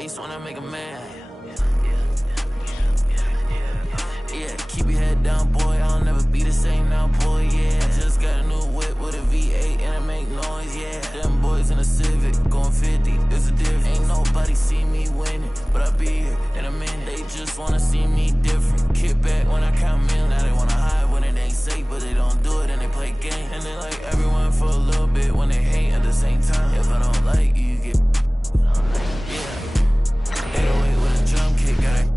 face when I make a man. Yeah, keep your head down, boy. I'll never be the same now, boy. Yeah, just got a new whip with a V8 and it make noise. Yeah, them boys in a Civic going 50. It's a difference. Ain't nobody see me winning, but I be here in a minute. They just wanna see me different. Kick back when I count million. Now they wanna hide when it ain't safe, but they don't do it and they play game. And they like everyone for a little bit when they hate at the same time. If I don't like you, you get. Yeah, 808 with a drum kick, got it.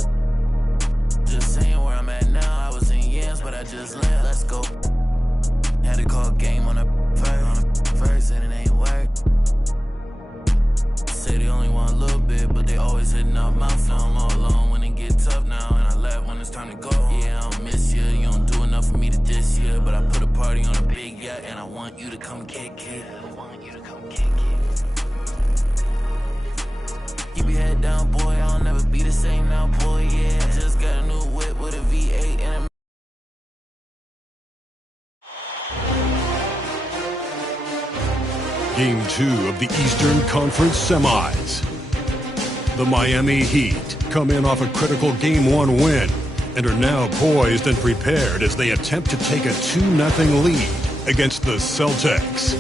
Just saying where I'm at now. I was in yams, but I just left. Let's go. Had to call game on the first, and it ain't work. Say they only want a little bit, but they always hitting up my phone. All alone when it get tough now, and I laugh when it's time to go. Yeah, I don't miss you. You don't do enough for me to diss you, but I put a party on a big yacht, and I want you to come kick it. Keep your head down, boy. I'll never be the same now, boy. Yeah, just got a new whip with a V8 and a. Game 2 of the Eastern Conference Semis. The Miami Heat come in off a critical Game 1 win and are now poised and prepared as they attempt to take a 2-0 lead against the Celtics.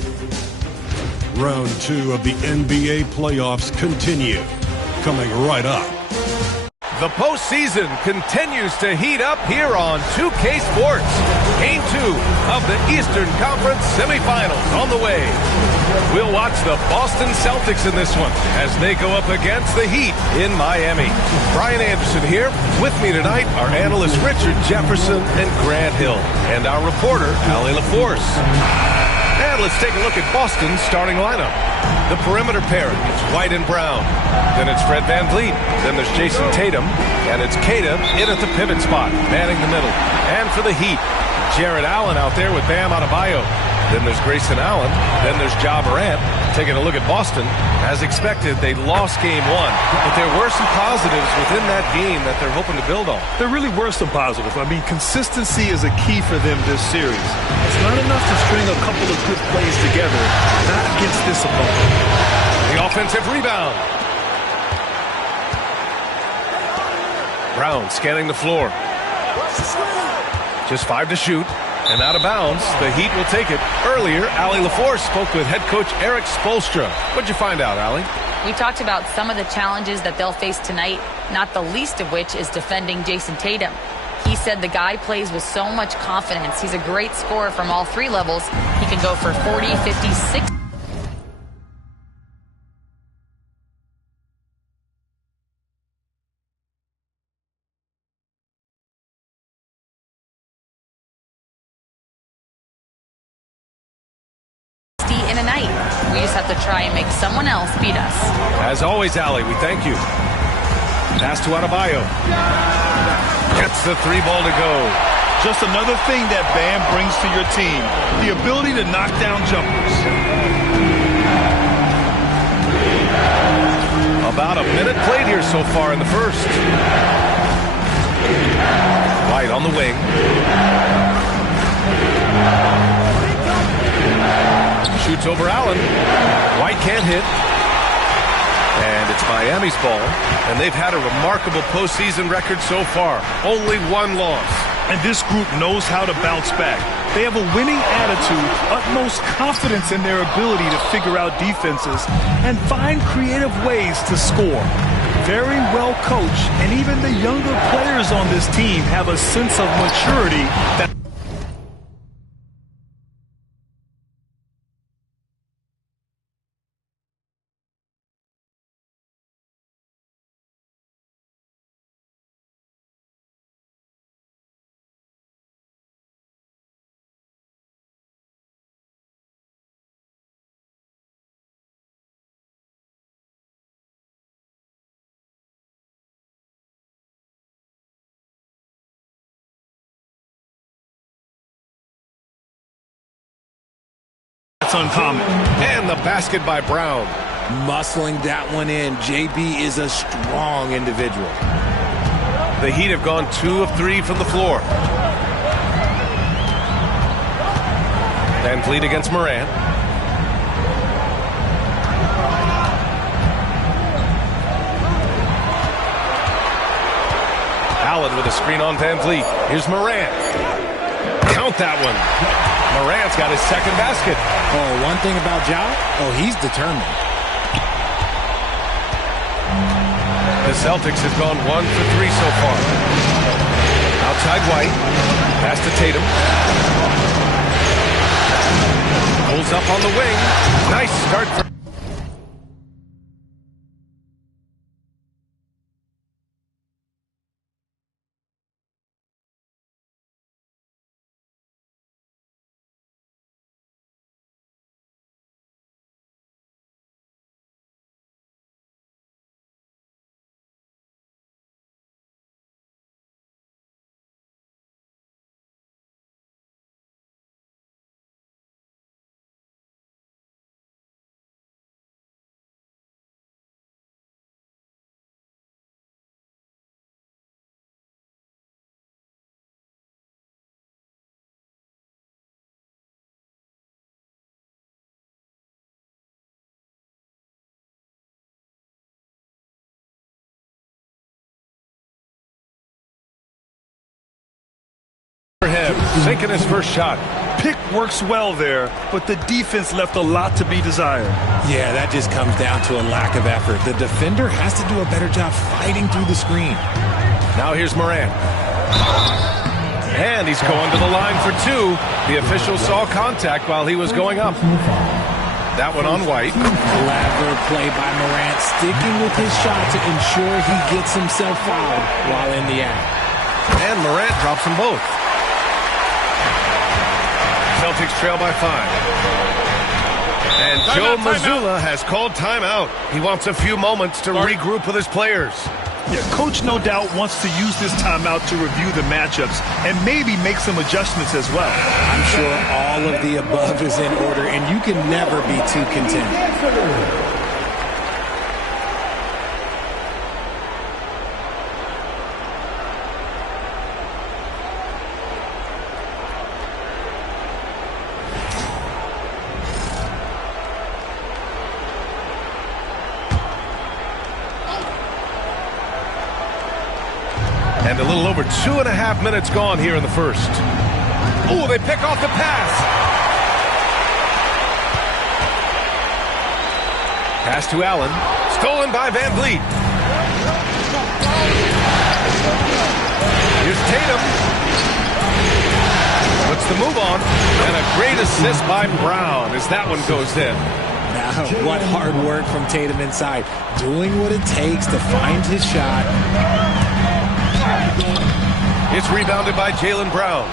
Round 2 of the NBA playoffs continue, coming right up. The postseason continues to heat up here on 2K Sports. Game 2 of the Eastern Conference semifinals on the way. We'll watch the Boston Celtics in this one as they go up against the Heat in Miami. Brian Anderson here. With me tonight are analysts Richard Jefferson and Grant Hill, and our reporter, Allie LaForce. And let's take a look at Boston's starting lineup. The perimeter pairing, it's White and Brown. Then it's Fred VanVleet. Then there's Jason Tatum. And it's Kata in at the pivot spot, manning the middle. And for the Heat, Jared Allen out there with Bam Adebayo. Then there's Grayson Allen. Then there's Ja Morant. Taking a look at Boston, as expected, they lost Game 1. But there were some positives within that game that they're hoping to build on. There really were some positives. I mean, consistency is a key for them this series. It's not enough to string a couple of good plays together, not against this opponent. The offensive rebound. Brown scanning the floor. Just 5 to shoot. And out of bounds, the Heat will take it. Earlier, Allie LaForce spoke with head coach Eric Spoelstra. What'd you find out, Allie? We talked about some of the challenges that they'll face tonight, not the least of which is defending Jason Tatum. He said the guy plays with so much confidence. He's a great scorer from all 3 levels. He can go for 40, 50, 60. In a night. We just have to try and make someone else beat us. As always, Allie, we thank you. Pass to Adebayo. Gets the 3 ball to go. Just another thing that Bam brings to your team, the ability to knock down jumpers. About a minute played here so far in the first. White on the wing. Shoots over Allen. White can't hit. And it's Miami's ball. And they've had a remarkable postseason record so far. Only 1 loss. And this group knows how to bounce back. They have a winning attitude, utmost confidence in their ability to figure out defenses and find creative ways to score. Very well coached, and even the younger players on this team have a sense of maturity that uncommon. And the basket by Brown. Muscling that one in. JB is a strong individual. The Heat have gone 2 of 3 from the floor. VanVleet against Morant. Allen with a screen on Van Vliet. Here's Morant. Count that one. Morant's got his second basket. Oh, one thing about Ja, he's determined. The Celtics have gone 1 for 3 so far. Outside White. Pass to Tatum. Pulls up on the wing. Nice start for... him, sinking his first shot. Pick works well there, but the defense left a lot to be desired. Yeah, that just comes down to a lack of effort. The defender has to do a better job fighting through the screen. Now here's Morant. And he's going to the line for 2. The official saw contact while he was going up. That one on White. Clever play by Morant, sticking with his shot to ensure he gets himself fouled while in the act. And Morant drops them both. Celtics trail by 5. And Joe Mazzulla has called timeout. He wants a few moments to regroup with his players. Yeah, Coach no doubt wants to use this timeout to review the matchups and maybe make some adjustments as well. I'm sure all of the above is in order, and you can never be too content. And a little over 2.5 minutes gone here in the first. Oh, they pick off the pass. Pass to Allen. Stolen by Van Vliet. Here's Tatum. Puts the move on. And a great assist by Brown as that one goes in. Now, what hard work from Tatum inside. Doing what it takes to find his shot. It's rebounded by Jaylen Brown.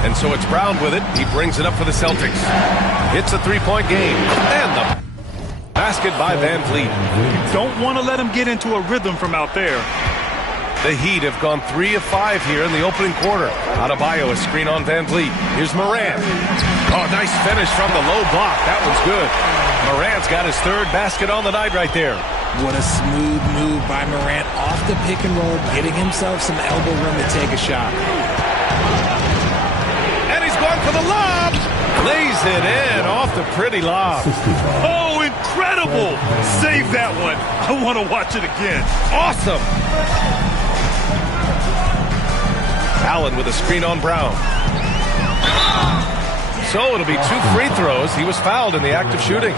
And so it's Brown with it. He brings it up for the Celtics. It's a 3-point game. And the basket by Van Vliet. You don't want to let him get into a rhythm from out there. The Heat have gone 3 of 5 here in the opening quarter. Adebayo, a screen on Van Vliet. Here's Morant. Oh, nice finish from the low block. That one's good. Morant's got his 3rd basket on the night right there. What a smooth move by Morant off the pick and roll, getting himself some elbow room to take a shot. And he's going for the lob. Lays it in off the pretty lob. Oh, incredible. Save that one. I want to watch it again. Awesome. Allen with a screen on Brown. So it'll be 2 free throws. He was fouled in the act of shooting.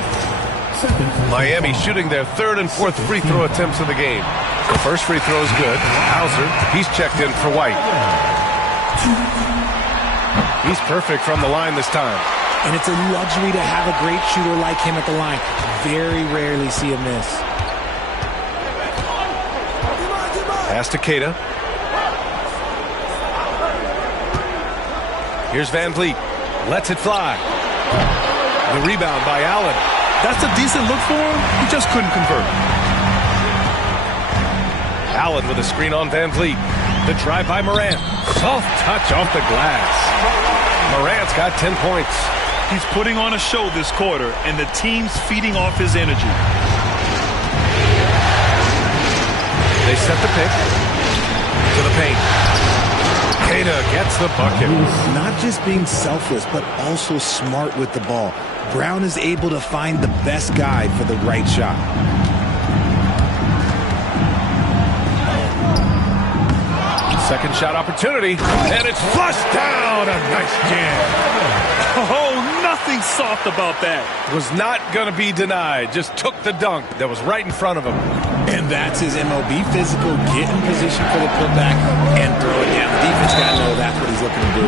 Miami shooting their 3rd and 4th free throw attempts of the game. The first free throw is good. Hauser, he's checked in for White. He's perfect from the line this time. And it's a luxury to have a great shooter like him at the line. Very rarely see a miss. Pass to Keita. Here's Van Vliet. Lets it fly. The rebound by Allen. That's a decent look for him. He just couldn't convert. Allen with a screen on Van Vliet. The drive by Morant. Soft touch off the glass. Morant's got 10 points. He's putting on a show this quarter, and the team's feeding off his energy. They set the pick. To the paint. Keita gets the bucket. Not just being selfless, but also smart with the ball. Brown is able to find the best guy for the right shot. Second shot opportunity, and it's flushed down. A nice jam. Oh, nothing soft about that. Was not going to be denied. Just took the dunk that was right in front of him. And that's his MOB physical. Get in position for the putback and throw it down. The defense got to know that's what he's looking to do.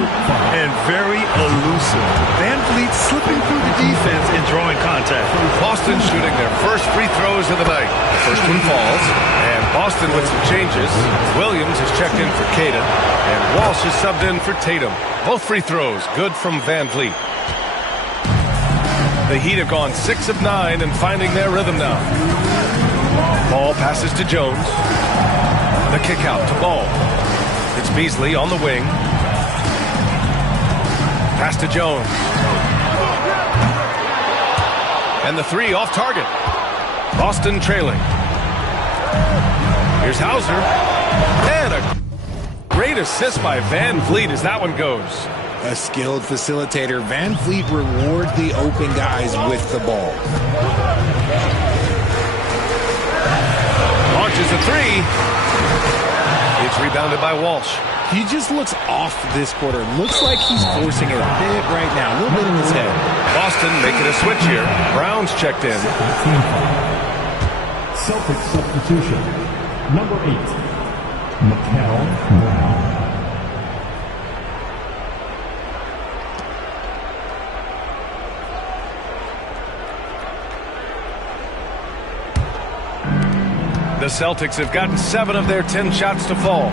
And very elusive. Van Vliet slipping through the defense and drawing contact. Boston shooting their first free throws of the night. The first one falls, and Boston with some changes. Williams has checked in for Caden, and Walsh is subbed in for Tatum. Both free throws good from Van Vliet. The Heat have gone 6 of 9 and finding their rhythm now. Ball passes to Jones. The kick out to Ball. It's Beasley on the wing. Pass to Jones. And the three off target. Boston trailing. Here's Hauser. And a great assist by Van Vliet as that one goes. A skilled facilitator. Van Vliet rewards the open guys with the ball. Launches a three. It's rebounded by Walsh. He just looks off this quarter. Looks like he's forcing it a bit right now. A little bit in his head. Boston making a switch here. Brown's checked in. Celtics substitution. Number 8, Mikel Brown. The Celtics have gotten 7 of their 10 shots to fall.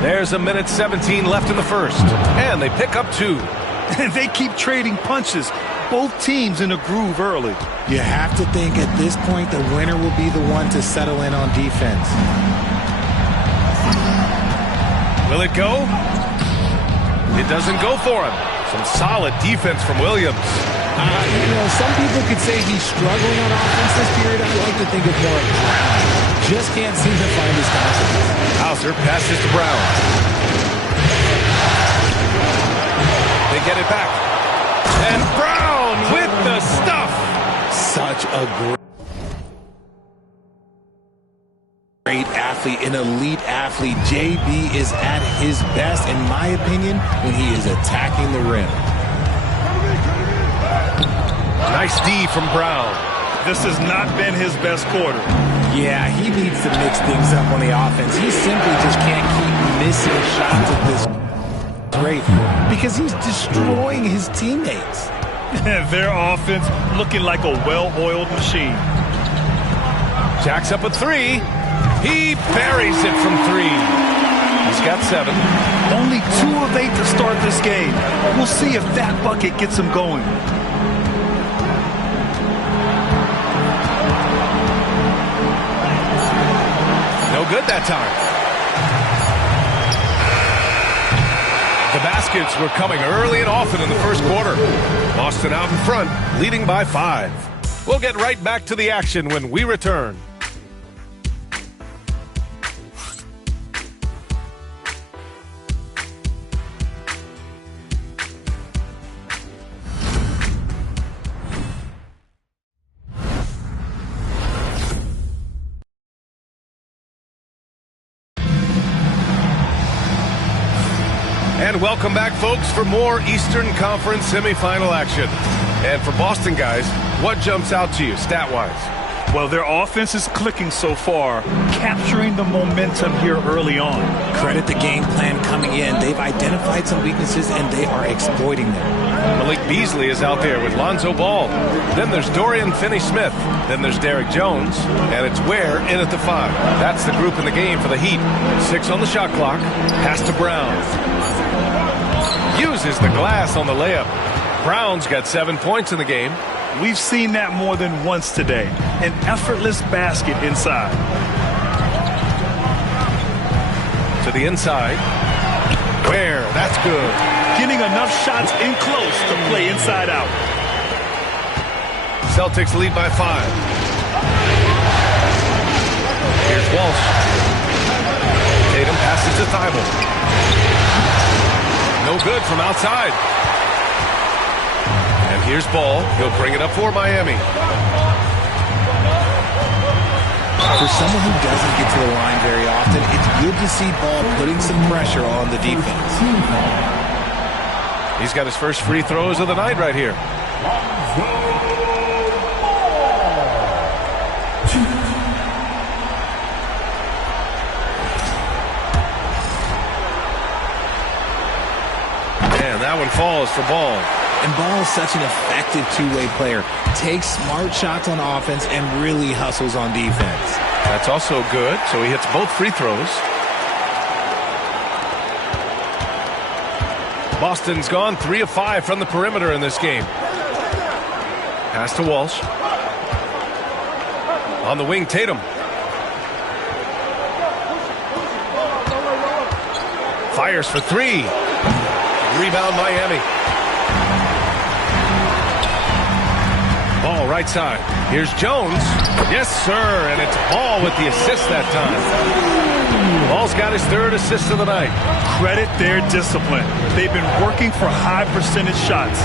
There's a minute 17 left in the first, and they pick up 2. And they keep trading punches. Both teams in a groove early. You have to think at this point the winner will be the one to settle in on defense. Will it go? It doesn't go for him. Some solid defense from Williams. Some people could say he's struggling on offense this period. I like to think of more of Brown. Just can't seem to find his confidence. Hauser passes to Brown. They get it back. And Brown with the stuff. Such a great athlete, an elite athlete. JB is at his best, in my opinion, when he is attacking the rim. Nice D from Brown. This has not been his best quarter. Yeah, he needs to mix things up on the offense. He simply just can't keep missing shots at this rate because he's destroying his teammates. Their offense looking like a well-oiled machine. Jacks up a 3. He buries it from 3. He's got 7. Only 2 of 8 to start this game. We'll see if that bucket gets him going. No good that time. The baskets were coming early and often in the first quarter. Boston out in front, leading by 5. We'll get right back to the action when we return. And welcome back, folks, for more Eastern Conference semifinal action. And for Boston guys, what jumps out to you stat-wise? Well, their offense is clicking so far, capturing the momentum here early on. Credit the game plan coming in. They've identified some weaknesses, and they are exploiting them. Malik Beasley is out there with Lonzo Ball. Then there's Dorian Finney-Smith. Then there's Derek Jones. And it's Ware in at the 5. That's the group in the game for the Heat. 6 on the shot clock. Pass to Brown. Uses the glass on the layup. Brown's got 7 points in the game. We've seen that more than once today. An effortless basket inside. To the inside. Ware, that's good. Getting enough shots in close to play inside out. Celtics lead by 5. Here's Walsh. Tatum passes to Thibault. No good from outside. And here's Ball. He'll bring it up for Miami. For someone who doesn't get to the line very often, it's good to see Ball putting some pressure on the defense. He's got his first free throws of the night right here. And that one falls for Ball. And Ball is such an effective two-way player. Takes smart shots on offense and really hustles on defense. That's also good, so he hits both free throws. Boston's gone 3 of 5 from the perimeter in this game. Pass to Walsh. On the wing, Tatum. Fires for 3. Rebound, Miami. Ball right side. Here's Jones. Yes, sir, and it's Ball with the assist that time. Ball's got his 3rd assist of the night. Credit their discipline. They've been working for high percentage shots.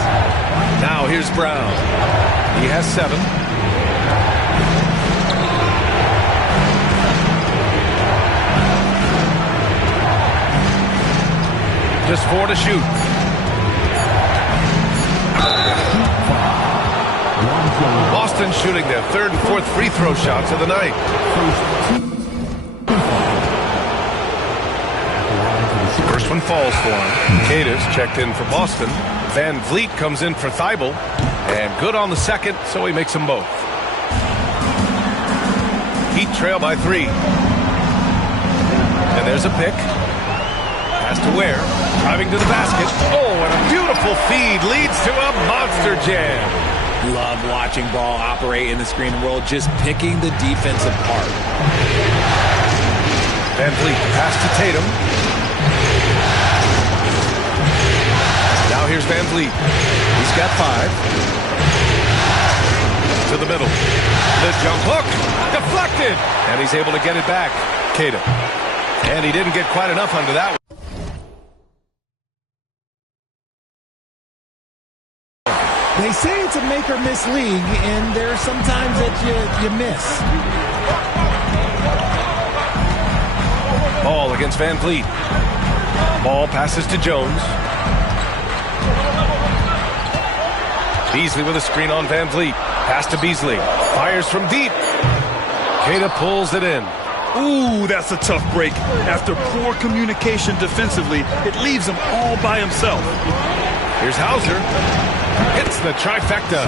Now here's Brown. He has 7. Just 4 to shoot. Boston shooting their 3rd and 4th free throw shots of the night. First one falls for him. Cadiz checked in for Boston. Van Vliet comes in for Thibault. And good on the second, so he makes them both. Heat trail by 3. And there's a pick. Pass to Ware. Driving to the basket. Oh, and a beautiful feed leads to a monster jam. Love watching Ball operate in the screen and roll, just picking the defense apart. Van Vliet pass to Tatum. Now here's Van Vliet. He's got 5. To the middle. The jump hook. Deflected. And he's able to get it back. Tatum. And he didn't get quite enough under that one. They say it's a make or miss league, and there are some times that you miss. Ball against Van Vliet. Ball passes to Jones. Beasley with a screen on Van Vliet. Pass to Beasley. Fires from deep. Queta pulls it in. Ooh, that's a tough break. After poor communication defensively, it leaves him all by himself. Here's Hauser. Hits the trifecta.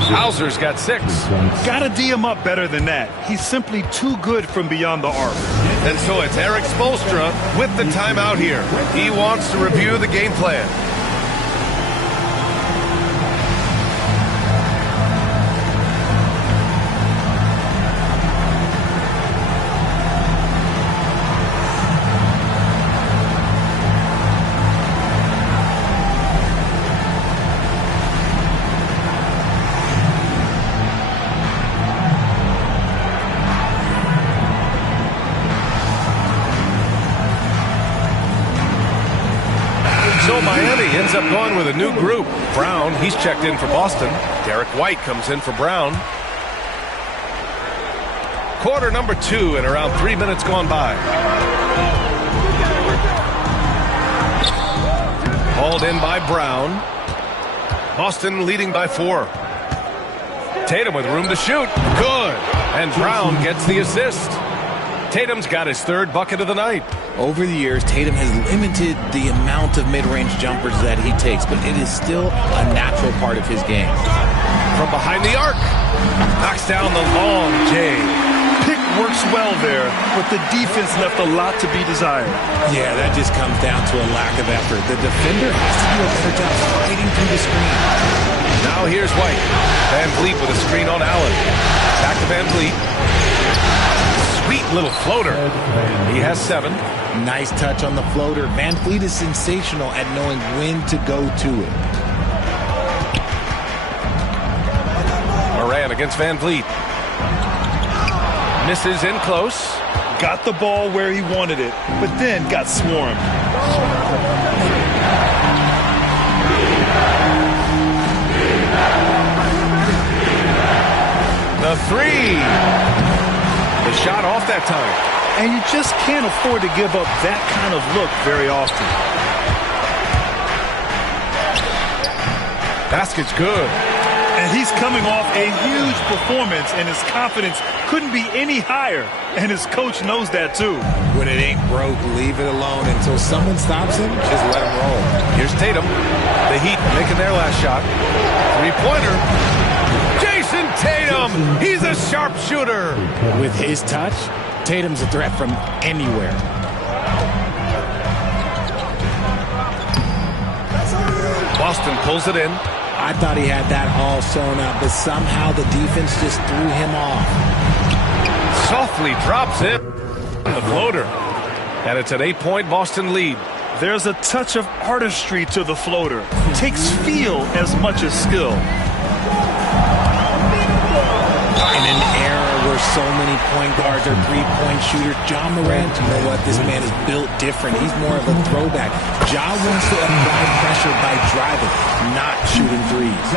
Hauser's got 6. Gotta D him up better than that. He's simply too good from beyond the arc. And so it's Eric Spoelstra with the timeout here. He wants to review the game plan. So Miami ends up going with a new group. Brown, he's checked in for Boston. Derek White comes in for Brown. Quarter number 2 and around 3 minutes gone by. Hauled in by Brown. Boston leading by 4. Tatum with room to shoot. Good. And Brown gets the assist. Tatum's got his 3rd bucket of the night. Over the years, Tatum has limited the amount of mid-range jumpers that he takes, but it is still a natural part of his game. From behind the arc. Knocks down the long J. Pick works well there, but the defense left a lot to be desired. Yeah, that just comes down to a lack of effort. The defender has to do a better job fighting through the screen. Now here's White. Van Vliet with a screen on Allen. Back to Van Vliet. Sweet little floater. He has 7. Nice touch on the floater. Van Vliet is sensational at knowing when to go to it. Moran against Van Vliet. Misses in close. Got the ball where he wanted it, but then got swarmed. The 3. The shot off that time. And you just can't afford to give up that kind of look very often. Basket's good. And he's coming off a huge performance, and his confidence couldn't be any higher. And his coach knows that, too. When it ain't broke, leave it alone until someone stops him. Just let him roll. Here's Tatum. The Heat making their last shot. Three-pointer. Jason Tatum! He's a sharpshooter. With his touch, Tatum's a threat from anywhere. Boston pulls it in. I thought he had that all sewn up, but somehow the defense just threw him off. Softly drops it. The floater. And it's an 8-point Boston lead. There's a touch of artistry to the floater. Takes feel as much as skill. In an era where so many point guards are three-point shooters, Ja Morant, you know what? This man is built different. He's more of a throwback. Ja wants to apply pressure by driving, not shooting threes.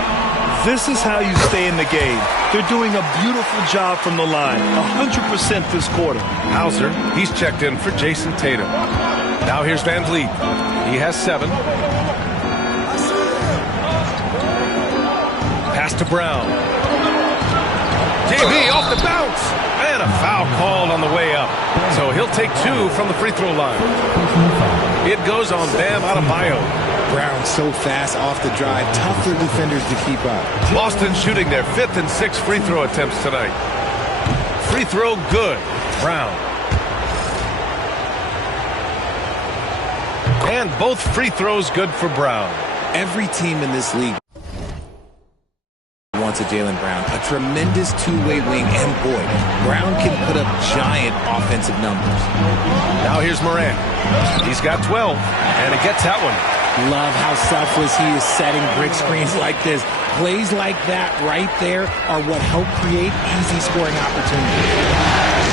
This is how you stay in the game. They're doing a beautiful job from the line. 100% this quarter. Hauser, he's checked in for Jason Tatum. Now here's Van Vliet. He has 7. Pass to Brown. JV off the bounce. And a foul called on the way up. So he'll take 2 from the free throw line. It goes on Bam Adebayo. Brown so fast off the drive. Tough for defenders to keep up. Boston shooting their 5th and 6th free throw attempts tonight. Free throw good. Brown. And both free throws good for Brown. Every team in this league wants a Jaylen Brown, a tremendous two-way wing, and boy, Brown can put up giant offensive numbers. Now here's Morant. He's got 12, and he gets that one. Love how selfless he is setting brick screens like this. Plays like that right there are what help create easy scoring opportunities.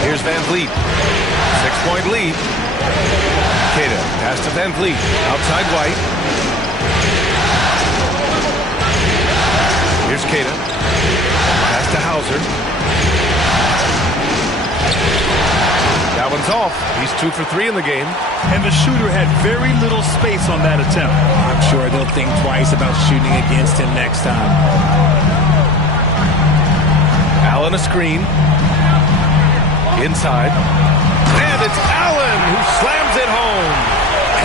Here's Van Vliet. 6-point lead. Keita, pass to Van Vliet. Outside White. Here's Keita. Pass to Hauser. That one's off. He's 2 for 3 in the game. And the shooter had very little space on that attempt. I'm sure they'll think twice about shooting against him next time. Allen a screen. Inside. And it's Allen who slams it home.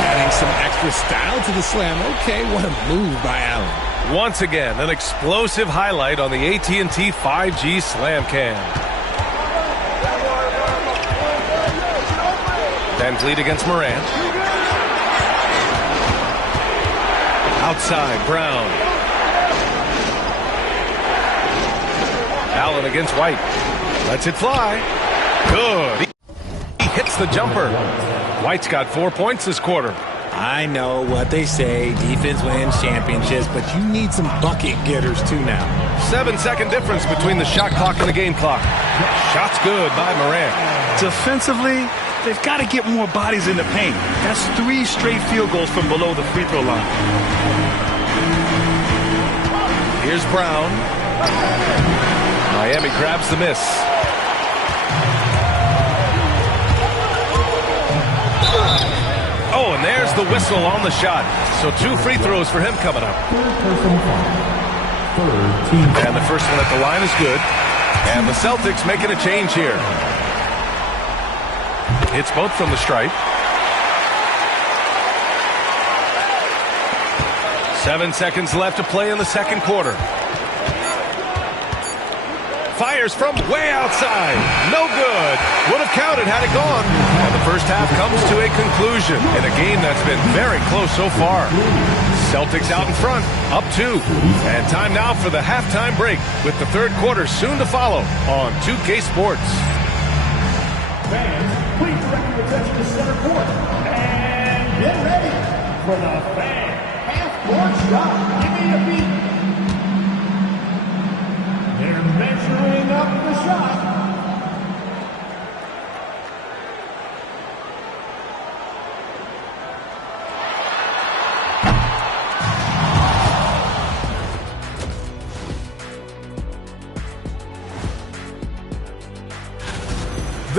Adding some extra style to the slam. Okay, what a move by Allen. Once again, an explosive highlight on the AT&T 5G Slam Cam. Van Vliet against Morant. Outside, Brown. Allen against White. Lets it fly. Good. He hits the jumper. White's got 4 points this quarter. I know what they say, defense wins championships, but you need some bucket getters too now. 7-second difference between the shot clock and the game clock. Shot's good by Morant. Defensively, they've got to get more bodies in the paint. That's 3 straight field goals from below the free throw line. Here's Brown. Miami grabs the miss. Oh, and there's the whistle on the shot. So 2 free throws for him coming up. And the first one at the line is good. And the Celtics making a change here. It's both from the stripe. 7 seconds left to play in the second quarter. Fires from way outside. No good. Would have counted had it gone. And the first half comes to a conclusion in a game that's been very close so far. Celtics out in front, up 2. And time now for the halftime break with the third quarter soon to follow on 2K Sports. Fans, please direct your attention to center court. And get ready for the fan half-court shot. Give me a beat. They're measuring up the shot.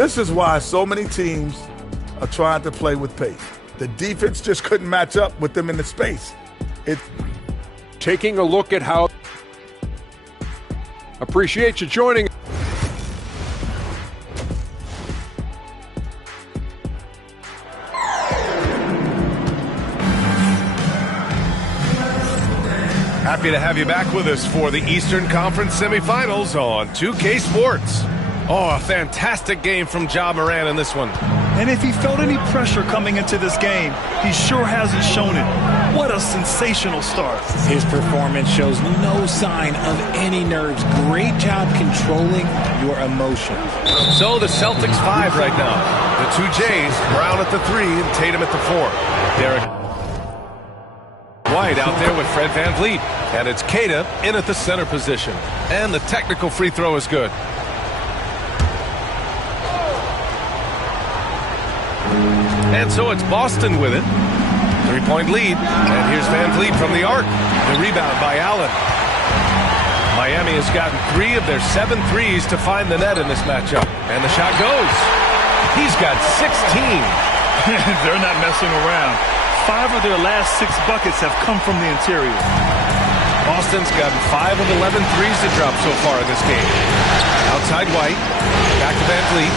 This is why so many teams are trying to play with pace. The defense just couldn't match up with them in the space. Taking a look at how. Appreciate you joining. Happy to have you back with us for the Eastern Conference semifinals on 2K Sports. Oh, a fantastic game from Ja Morant in this one. And if he felt any pressure coming into this game, he sure hasn't shown it. What a sensational start. His performance shows no sign of any nerves. Great job controlling your emotions. So the Celtics 5 right now. The two Jays, Brown at the 3 and Tatum at the 4. Derek White out there with Fred VanVleet. And it's Queta in at the center position. And the technical free throw is good. And so it's Boston with it. 3-point lead. And here's VanVleet from the arc. The rebound by Allen. Miami has gotten 3 of their 7 threes to find the net in this matchup. And the shot goes. He's got 16. They're not messing around. 5 of their last 6 buckets have come from the interior. Boston's gotten 5 of 11 threes to drop so far in this game. Outside White. Back to VanVleet.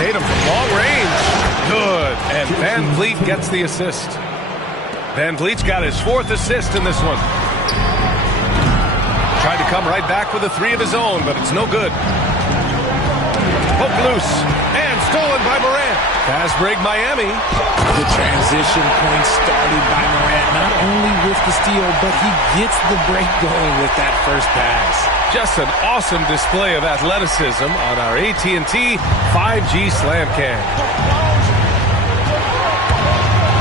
Tatum from long range. Good. And VanVleet gets the assist. VanVleet's got his 4th assist in this one. Tried to come right back with a 3 of his own, but it's no good. Poke loose. And stolen by Morant. Pass break Miami. The transition point started by Morant, not only with the steal, but he gets the break going with that first pass. Just an awesome display of athleticism on our AT&T 5G Slam Cam.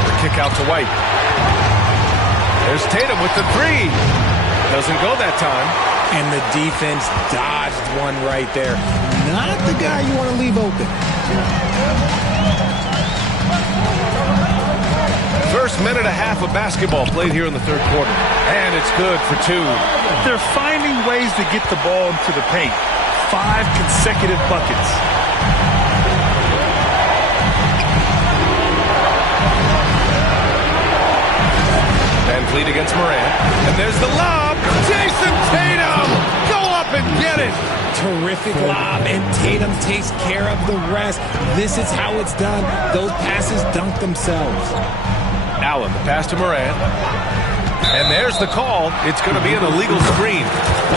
The kick out to White. There's Tatum with the 3. Doesn't go that time. And the defense dodged one right there. Not the guy you want to leave open. First minute and a half of basketball played here in the 3rd quarter. And it's good for 2. They're finding ways to get the ball into the paint. 5 consecutive buckets. VanVleet against Morant. And there's the lob. Jason Tatum! Go up and get it! Terrific lob, and Tatum takes care of the rest. This is how it's done. Those passes dunk themselves. Allen, the pass to Morant. And there's the call. It's going to be an illegal screen.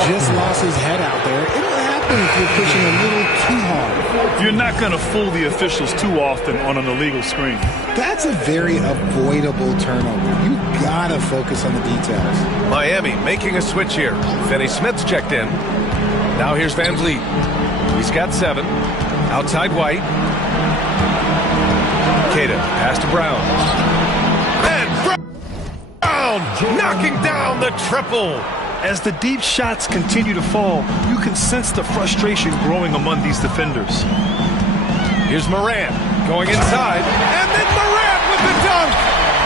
Just lost his head out there. It'll happen if you're pushing a little too hard. You're not going to fool the officials too often on an illegal screen. That's a very avoidable turnover. You gotta focus on the details. Miami making a switch here. Finney Smith's checked in. Now here's VanVleet. He's got 7. Outside White. Queta, pass to Brown. And Brown knocking down the triple. As the deep shots continue to fall, you can sense the frustration growing among these defenders. Here's Morant going inside. And then Morant with the dunk.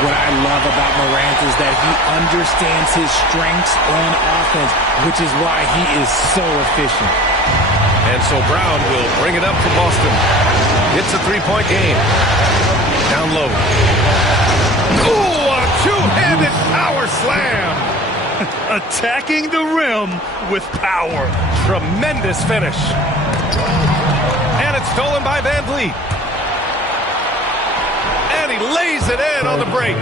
What I love about Morant is that he understands his strengths on offense, which is why he is so efficient. And so Brown will bring it up for Boston. It's a 3-point game. Down low. Ooh, a 2-handed power slam. Attacking the rim with power. Tremendous finish. And it's stolen by VanVleet. And he lays it in on the break.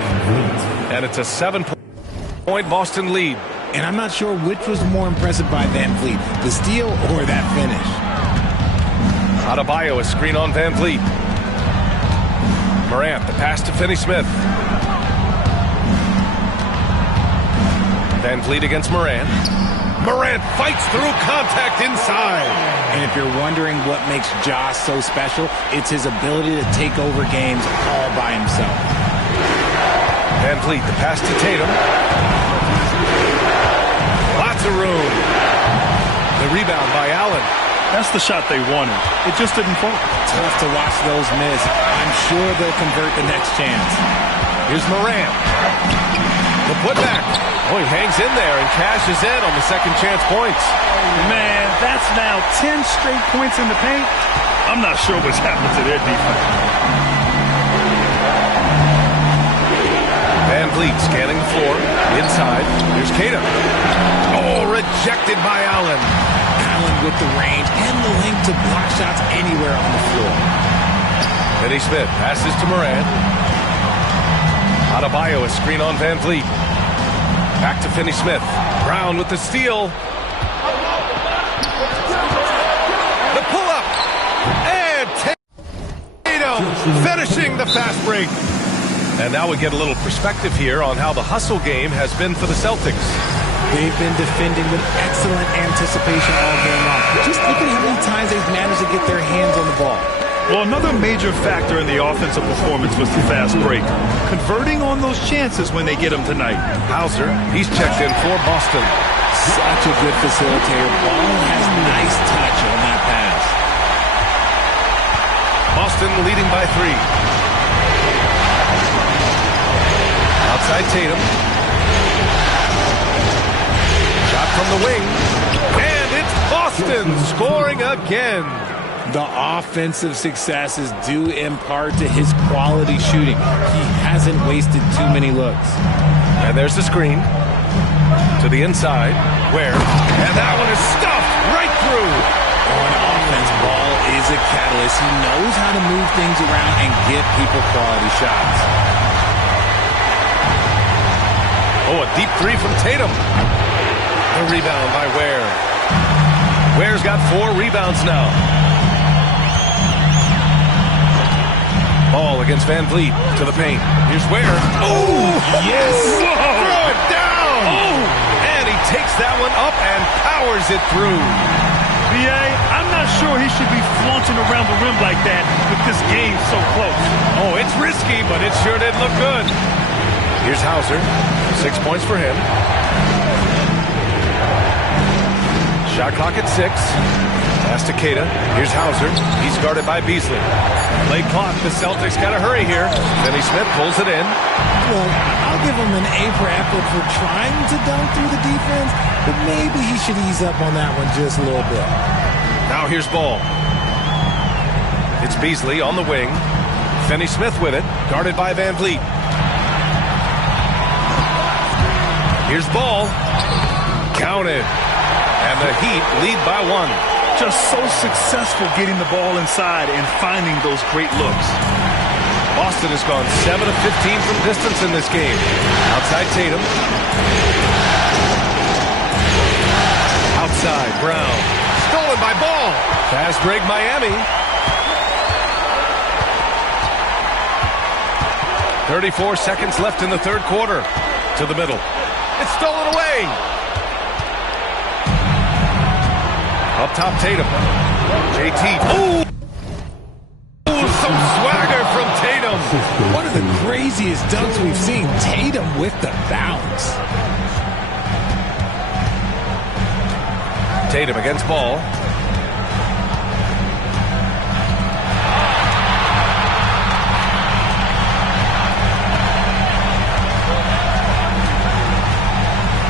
And it's a 7-point Boston lead. And I'm not sure which was more impressive by VanVleet, the steal or that finish. Adebayo, a screen on VanVleet. Morant, the pass to Finney Smith. VanVleet against Morant. Morant fights through contact inside. And if you're wondering what makes Ja so special, it's his ability to take over games all by himself. VanVleet, the pass to Tatum. Lots of room. The rebound by Allen. That's the shot they wanted. It just didn't fall. Tough to watch those miss. I'm sure they'll convert the next chance. Here's Morant. The putback. Oh, he hangs in there and cashes in on the second chance points. Man, that's That's now 10 straight points in the paint. I'm not sure what's happened to their defense. Van Vliet scanning the floor. Inside. Here's Tatum. Oh, rejected by Allen. Allen with the range and the length to block shots anywhere on the floor. Finney Smith passes to Morant. Adebayo, a screen on Van Vliet. Back to Finney Smith. Brown with the steal. The pull-up. And Tatum finishing the fast break. And now we get a little perspective here on how the hustle game has been for the Celtics. They've been defending with excellent anticipation all game long. Just look at how many times they've managed to get their hands on the ball. Well, another major factor in the offensive performance was the fast break. Converting on those chances when they get them tonight. Hauser, he's checked in for Boston. Such a good facilitator. Ball has nice touch on that pass. Boston leading by 3. Outside Tatum. Shot from the wing. And it's Boston scoring again. The offensive successes due in part to his quality shooting. He hasn't wasted too many looks. And there's the screen. To the inside. Where? And that one is stuffed right through. On offense, Ball is a catalyst. He knows how to move things around and get people quality shots. Oh, a deep 3 from Tatum. The rebound by Ware. Ware's got 4 rebounds now. Ball against Van Vliet to the paint. Here's Ware. Oh, yes. Whoa. Throw it down. Oh, and he takes that one up and powers it through. B.A., I'm not sure he should be flaunting around the rim like that with this game so close. Oh, it's risky, but it sure did look good. Here's Hauser. 6 points for him. Shot clock at 6. Pass to Queta. Here's Hauser. He's guarded by Beasley. Late clock. The Celtics got to hurry here. Finney Smith pulls it in. Well, I'll give him an A for effort for trying to dunk through the defense, but maybe he should ease up on that one just a little bit. Now here's Ball. It's Beasley on the wing. Finney Smith with it. Guarded by Van Vliet. Here's Ball. Counted. And the Heat lead by 1. Just so successful getting the ball inside and finding those great looks. Boston has gone 7 of 15 from distance in this game. Outside Tatum. Outside Brown. Stolen by Ball. Fast break Miami. 34 seconds left in the third quarter. To the middle. It's stolen away. Up top, Tatum. JT. Ooh! Ooh, some swagger from Tatum. One of the craziest dunks we've seen. Tatum with the bounce. Tatum against Ball.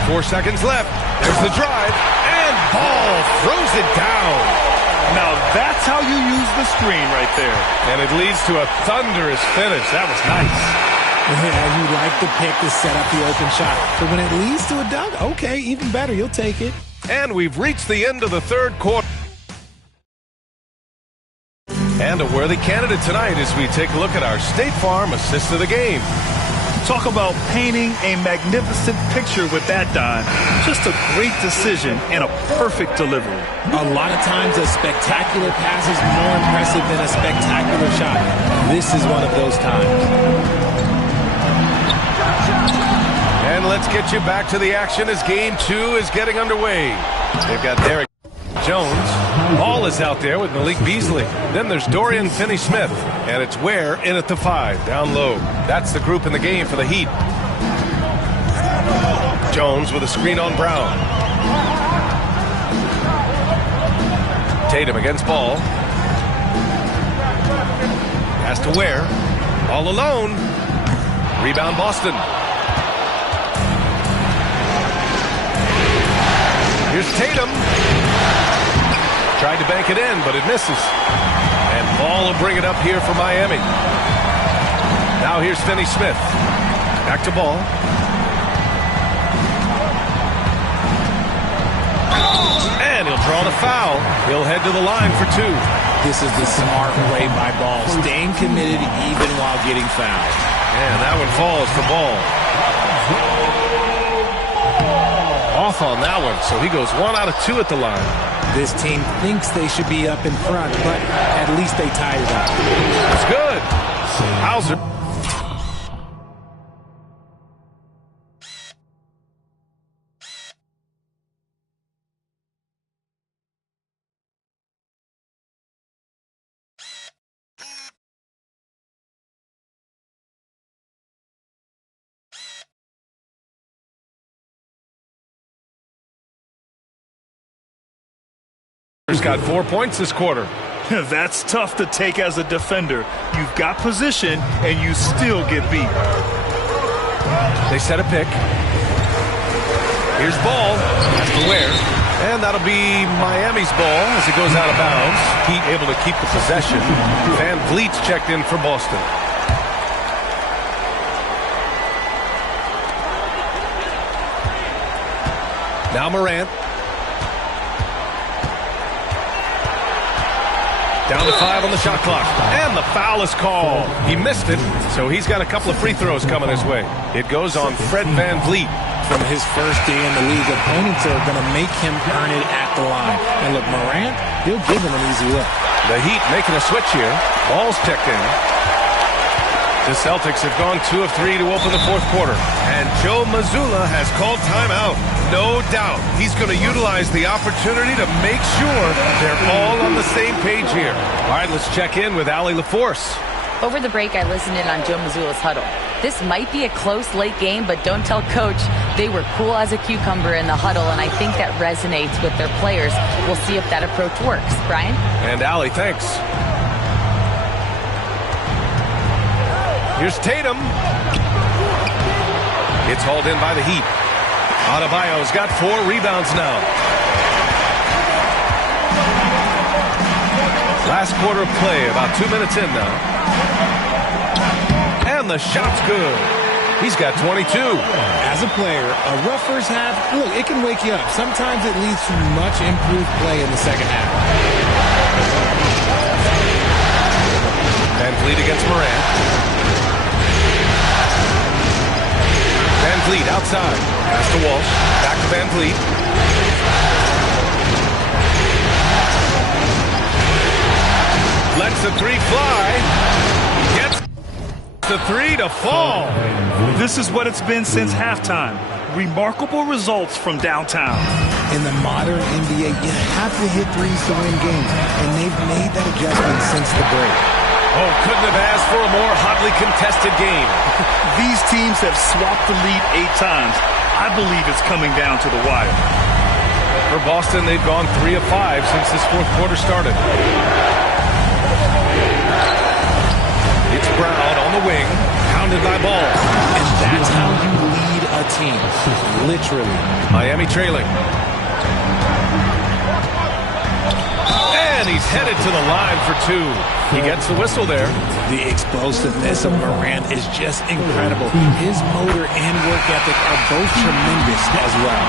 Four seconds left. There's the drive. And Ball throws it down. Now that's how you use the screen right there. And it leads to a thunderous finish. That was nice. Yeah, you like the pick to set up the open shot. But when it leads to a dunk, okay, even better. You'll take it. And we've reached the end of the third quarter. And a worthy candidate tonight as we take a look at our State Farm assist of the game. Talk about painting a magnificent picture with that dime. Just a great decision and a perfect delivery. A lot of times a spectacular pass is more impressive than a spectacular shot. This is one of those times. And let's get you back to the action as game 2 is getting underway. They've got Derek Jones. Ball is out there with Malik Beasley. Then there's Dorian Finney-Smith. And it's Ware in at the 5, down low. That's the group in the game for the Heat. Jones with a screen on Brown. Tatum against Ball. Pass to Ware. All alone. Rebound Boston. Here's Tatum. Tried to bank it in, but it misses. And Ball will bring it up here for Miami. Now here's Finney Smith. Back to Ball. And he'll draw the foul. He'll head to the line for 2. This is the smart play by Ball, staying committed even while getting fouled. And that one falls for Ball. Off on that one, so he goes 1 out of 2 at the line. This team thinks they should be up in front, but at least they tied it up. It's good. Hauser. Got 4 points this quarter. That's tough to take as a defender. You've got position, and you still get beat. They set a pick. Here's Ball. That's the wear. And that'll be Miami's ball as it goes out of bounds. Heat able to keep the possession. Van Vliet's checked in for Boston. Now Morant. Down to 5 on the shot clock. And the foul is called. He missed it, so he's got a couple of free throws coming his way. It goes on Fred Van Vliet. From his first day in the league, opponents are going to make him earn it at the line. And look, Morant, he'll give him an easy look. The Heat making a switch here. Ball's checked in. The Celtics have gone 2 of 3 to open the 4th quarter. And Joe Mazzulla has called timeout. No doubt he's going to utilize the opportunity to make sure they're all on the same page here. All right, let's check in with Allie LaForce. Over the break, I listened in on Joe Mazzulla's huddle. This might be a close late game, but don't tell Coach. They were cool as a cucumber in the huddle, and I think that resonates with their players. We'll see if that approach works. Brian? And Allie, thanks. Here's Tatum. It's hauled in by the Heat. Adebayo's got 4 rebounds now. Last quarter of play, about 2 minutes in now. And the shot's good. He's got 22. As a player, a rough first half, look, it can wake you up. Sometimes it leads to much improved play in the second half. Van Vliet against Morant. Van Vliet outside. Pass to Walsh. Back to Van Vliet. Lets the 3 fly. Gets the 3 to fall. This is what it's been since halftime. Remarkable results from downtown. In the modern NBA, you have to hit threes to win games, and they've made that adjustment since the break. Oh, couldn't have asked for a more hotly contested game. These teams have swapped the lead 8 times. I believe it's coming down to the wire. For Boston, they've gone 3 of 5 since this 4th quarter started. It's Brown on the wing, pounded by Ball. And that's how you lead a team, literally. Miami trailing. And he's headed to the line for 2. He gets the whistle there. The explosiveness of Morant is just incredible. His motor and work ethic are both tremendous as well.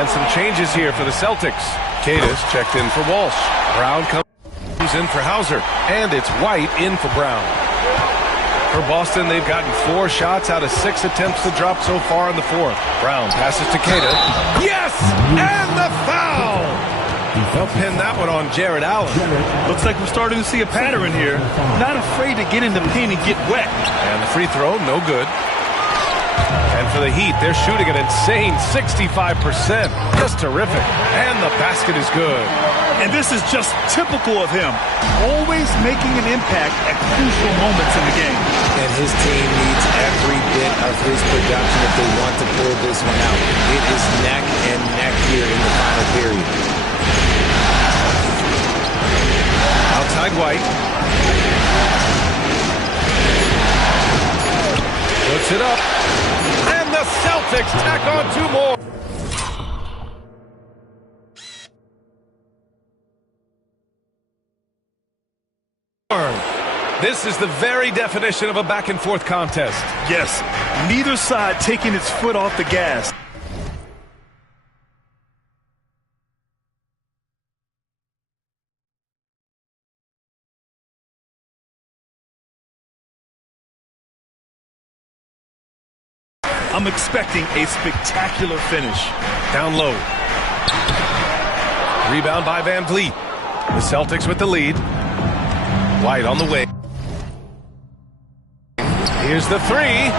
And some changes here for the Celtics. Cadis checked in for Walsh. Brown comes in for Hauser. And it's White in for Brown. For Boston, they've gotten 4 shots out of 6 attempts to drop so far in the 4th. Brown passes to Cadis. Yes! And the foul! They'll pin that one on Jared Allen. Looks like we're starting to see a pattern here. Not afraid to get in the paint and get wet. And the free throw, no good. And for the Heat, they're shooting an insane 65%. Just terrific. And the basket is good. And this is just typical of him. Always making an impact at crucial moments in the game. And his team needs every bit of his production if they want to pull this one out. It is neck and neck here in the final period. Outside White. Puts it up. And the Celtics tack on 2 more. This is the very definition of a back-and-forth contest. Yes, neither side taking its foot off the gas. I'm expecting a spectacular finish. Down low. Rebound by Van Vliet. The Celtics with the lead. White on the way. Here's the three.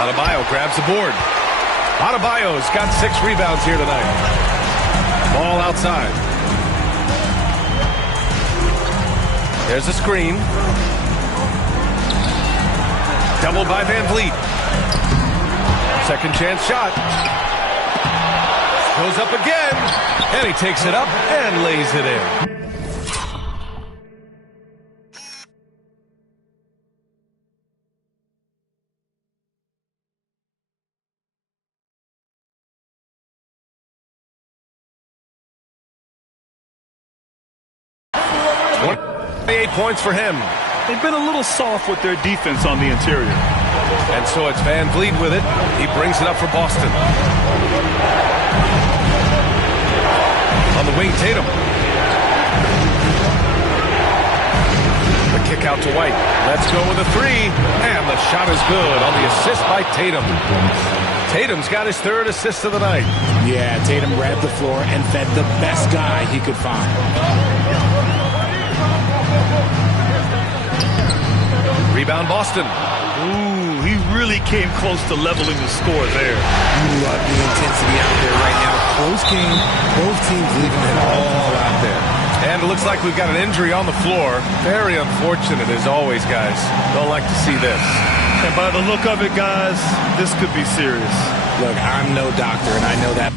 Adebayo grabs the board. Adebayo's got 6 rebounds here tonight. Ball outside. There's a screen. Doubled by Van Vliet. Second chance shot. Goes up again. And he takes it up and lays it in. Points for him. They've been a little soft with their defense on the interior. And so it's Van Vliet with it. He brings it up for Boston. On the wing, Tatum. The kick out to White. Let's go with a three. And the shot is good on the assist by Tatum. Tatum's got his 3rd assist of the night. Yeah, Tatum grabbed the floor and fed the best guy he could find. Rebound Boston. Ooh, he really came close to leveling the score there. You love the intensity out there right now. Close game. Both teams leaving it all out there. And it looks like we've got an injury on the floor. Very unfortunate as always, guys. Don't like to see this. And by the look of it, guys, this could be serious. Look, I'm no doctor, and I know that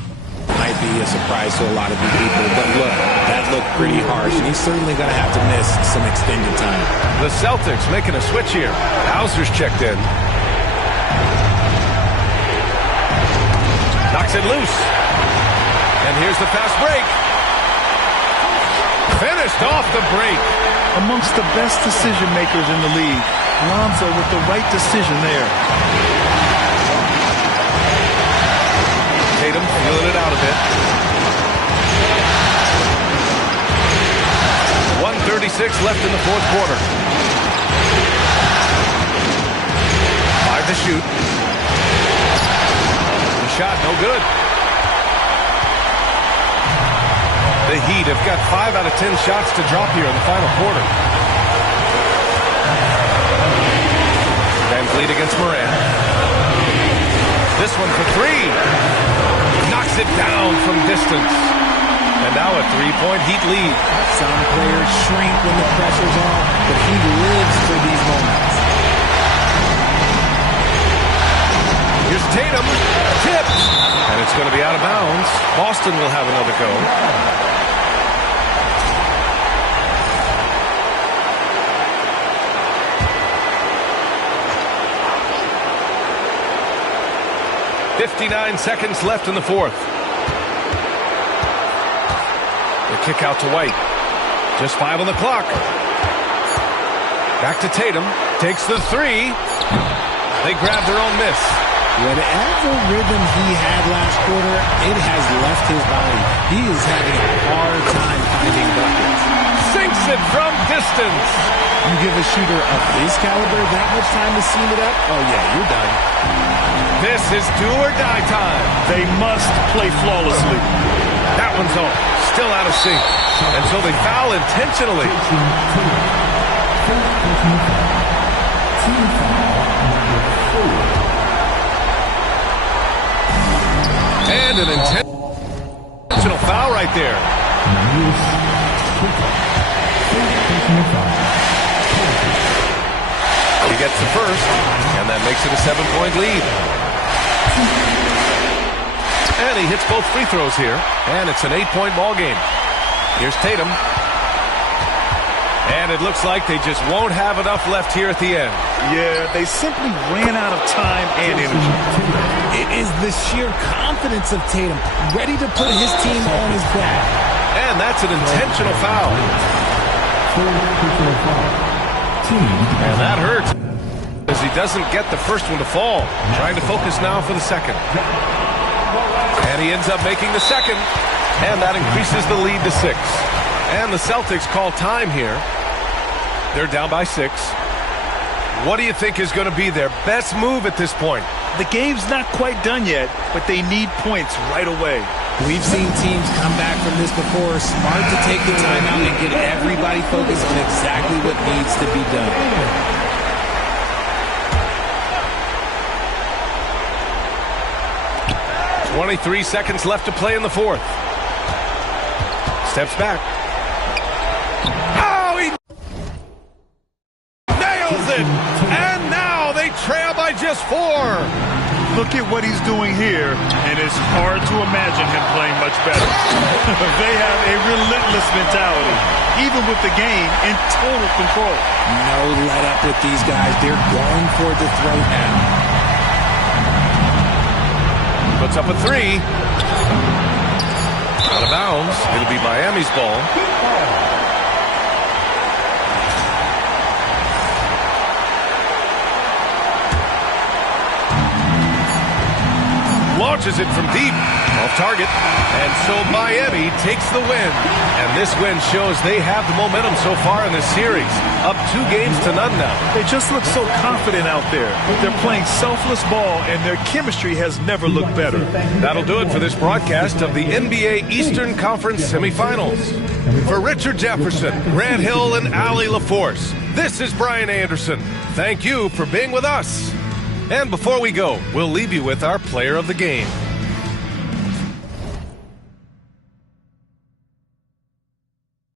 might be a surprise to a lot of you people, but look, that looked pretty harsh, and he's certainly going to have to miss some extended time. The Celtics making a switch here. Hauser's checked in. Knocks it loose. And here's the fast break. Finished off the break. Amongst the best decision makers in the league, Lonzo with the right decision there. Tatum feeling it out a bit. 1:36 left in the 4th quarter. 5 to shoot. The shot no good. The Heat have got 5 out of 10 shots to drop here in the final quarter. Van Vliet against Morant. This one for 3. Knocks it down from distance. And now a 3-point Heat lead. Some players shrink when the pressure's on, but he lives for these moments. Here's Tatum. Tipped. And it's going to be out of bounds. Boston will have another go. .59 seconds left in the 4th. The kick out to White. Just 5 on the clock. Back to Tatum. Takes the 3. They grab their own miss. Whatever rhythm he had last quarter, it has left his body. He is having a hard time finding buckets. Sinks it from distance. You give a shooter of his caliber that much time to seam it up, oh yeah, you're done. This is do or die time. They must play flawlessly. That one's off. Still out of sync. And so they foul intentionally. And an intentional foul right there. He gets the first, and that makes it a 7-point lead. And he hits both free throws here, and it's an 8-point ball game. Here's Tatum. And it looks like they just won't have enough left here at the end. Yeah, they simply ran out of time and energy. It is the sheer confidence of Tatum, ready to put his team on his back. And that's an intentional foul. And that hurts as he doesn't get the first one to fall. Trying to focus now for the second. And he ends up making the second. And that increases the lead to 6. And the Celtics call time here. They're down by 6. What do you think is going to be their best move at this point? The game's not quite done yet, but they need points right away. We've seen teams come back from this before. Smart to take the timeout and get everybody focused on exactly what needs to be done. 23 seconds left to play in the fourth. Steps back. Oh, he nails it! And now they trail by just 4. Look at what he's doing here, and it's hard to imagine him playing much better. They have a relentless mentality, even with the game in total control. No let up with these guys. They're going for the throw now. Puts up a 3. Out of bounds. It'll be Miami's ball. Launches it from deep. Off target. And so Miami takes the win. And this win shows they have the momentum so far in this series. Up 2 games to none now. They just look so confident out there. They're playing selfless ball, and their chemistry has never looked better. That'll do it for this broadcast of the NBA Eastern Conference semifinals. For Richard Jefferson, Grant Hill, and Allie LaForce, this is Brian Anderson. Thank you for being with us. And before we go, we'll leave you with our player of the game.